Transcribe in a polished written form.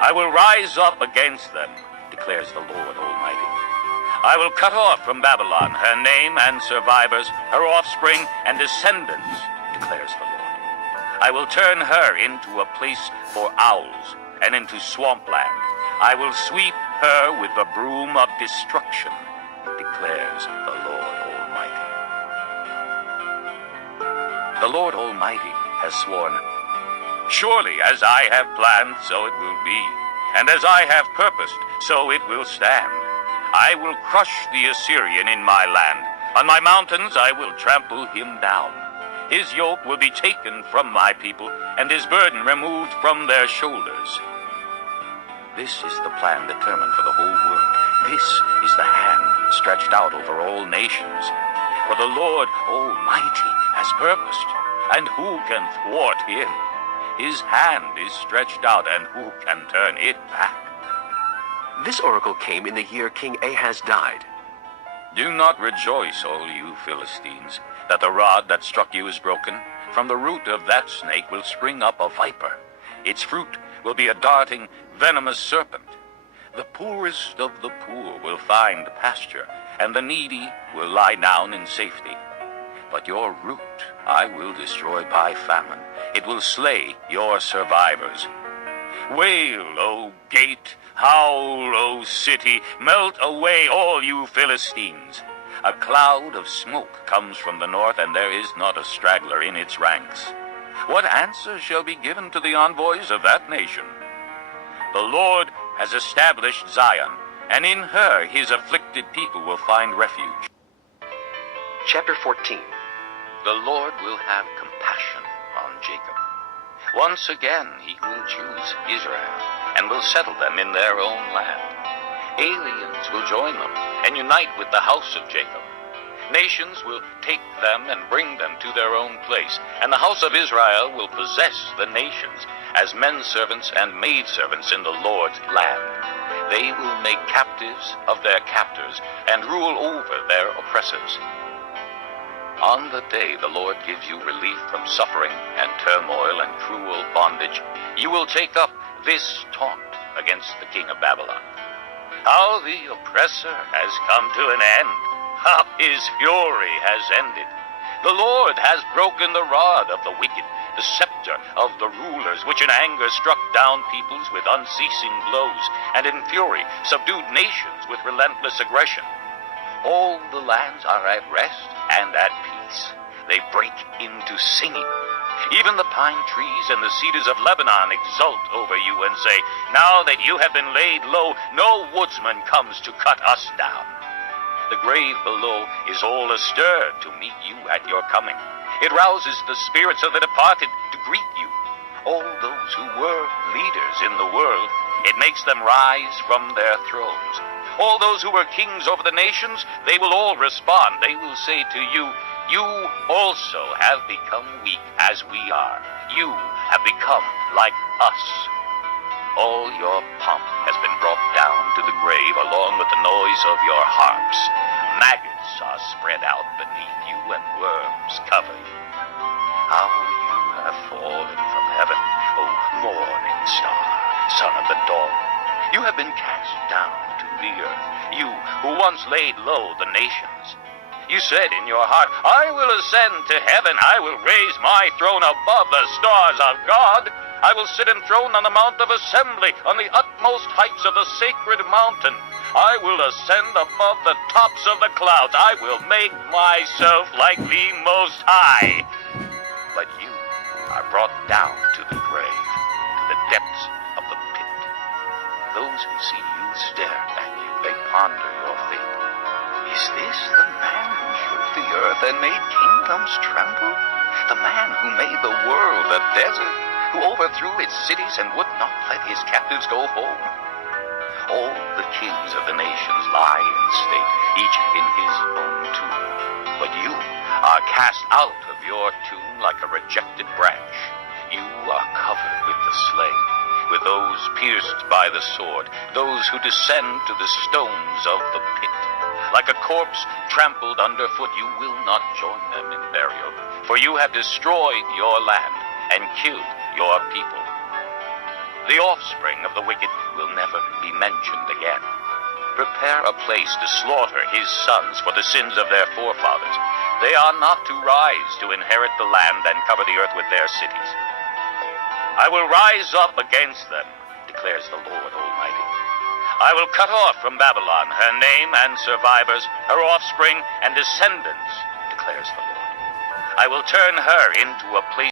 I will rise up against them, declares the Lord Almighty. I will cut off from Babylon her name and survivors, her offspring and descendants, declares the Lord. I will turn her into a place for owls and into swampland. I will sweep her with the broom of destruction, declares the Lord Almighty. The Lord Almighty has sworn, surely as I have planned, so it will be, and as I have purposed, so it will stand. I will crush the Assyrian in my land. On my mountains I will trample him down. His yoke will be taken from my people, and his burden removed from their shoulders. This is the plan determined for the whole world. This is the hand stretched out over all nations. For the Lord Almighty has purposed, and who can thwart him? His hand is stretched out, and who can turn it back? This oracle came in the year King Ahaz died. Do not rejoice, all you Philistines, that the rod that struck you is broken. From the root of that snake will spring up a viper. Its fruit will be a darting, venomous serpent. The poorest of the poor will find pasture, and the needy will lie down in safety. But your root I will destroy by famine. It will slay your survivors. Wail, O gate! Howl, O city! Melt away, all you Philistines! A cloud of smoke comes from the north, and there is not a straggler in its ranks. What answer shall be given to the envoys of that nation? The Lord has established Zion, and in her his afflicted people will find refuge. Chapter 14. The Lord will have compassion on Jacob. Once again he will choose Israel, and will settle them in their own land. Aliens will join them, and unite with the house of Jacob. Nations will take them and bring them to their own place, and the house of Israel will possess the nations as men servants and maid servants in the Lord's land. They will make captives of their captors, and rule over their oppressors. On the day the Lord gives you relief from suffering and turmoil and cruel bondage, you will take up this taunt against the king of Babylon. How the oppressor has come to an end. How his fury has ended. The Lord has broken the rod of the wicked, the scepter of the rulers, which in anger struck down peoples with unceasing blows, and in fury subdued nations with relentless aggression. All the lands are at rest and at peace. They break into singing. Even the pine trees and the cedars of Lebanon exult over you and say, now that you have been laid low, no woodsman comes to cut us down. The grave below is all astir to meet you at your coming. It rouses the spirits of the departed to greet you. All those who were leaders in the world, it makes them rise from their thrones. All those who were kings over the nations, they will all respond. They will say to you, you also have become weak as we are. You have become like us. All your pomp has been brought down to the grave along with the noise of your harps. Maggots are spread out beneath you and worms cover you. How you have fallen from heaven, O morning star, son of the dawn. You have been cast down to the earth, you who once laid low the nations. You said in your heart, I will ascend to heaven. I will raise my throne above the stars of God. I will sit enthroned on the mount of assembly, on the utmost heights of the sacred mountain. I will ascend above the tops of the clouds. I will make myself like the Most High. But you are brought down to the grave, to the depths of the pit. Those who see you stare at you. They ponder your fate. Is this the man who shook the earth and made kingdoms tremble? The man who made the world a desert, who overthrew its cities and would not let his captives go home? All the kings of the nations lie in state, each in his own tomb. But you are cast out of your tomb like a rejected branch. You are covered with the slain, with those pierced by the sword, those who descend to the stones of the pit. Like a corpse trampled underfoot, you will not join them in burial, for you have destroyed your land and killed your people. The offspring of the wicked will never be mentioned again. Prepare a place to slaughter his sons for the sins of their forefathers. They are not to rise to inherit the land and cover the earth with their cities. I will rise up against them, declares the Lord Almighty. I will cut off from Babylon her name and survivors, her offspring and descendants, declares the Lord. I will turn her into a place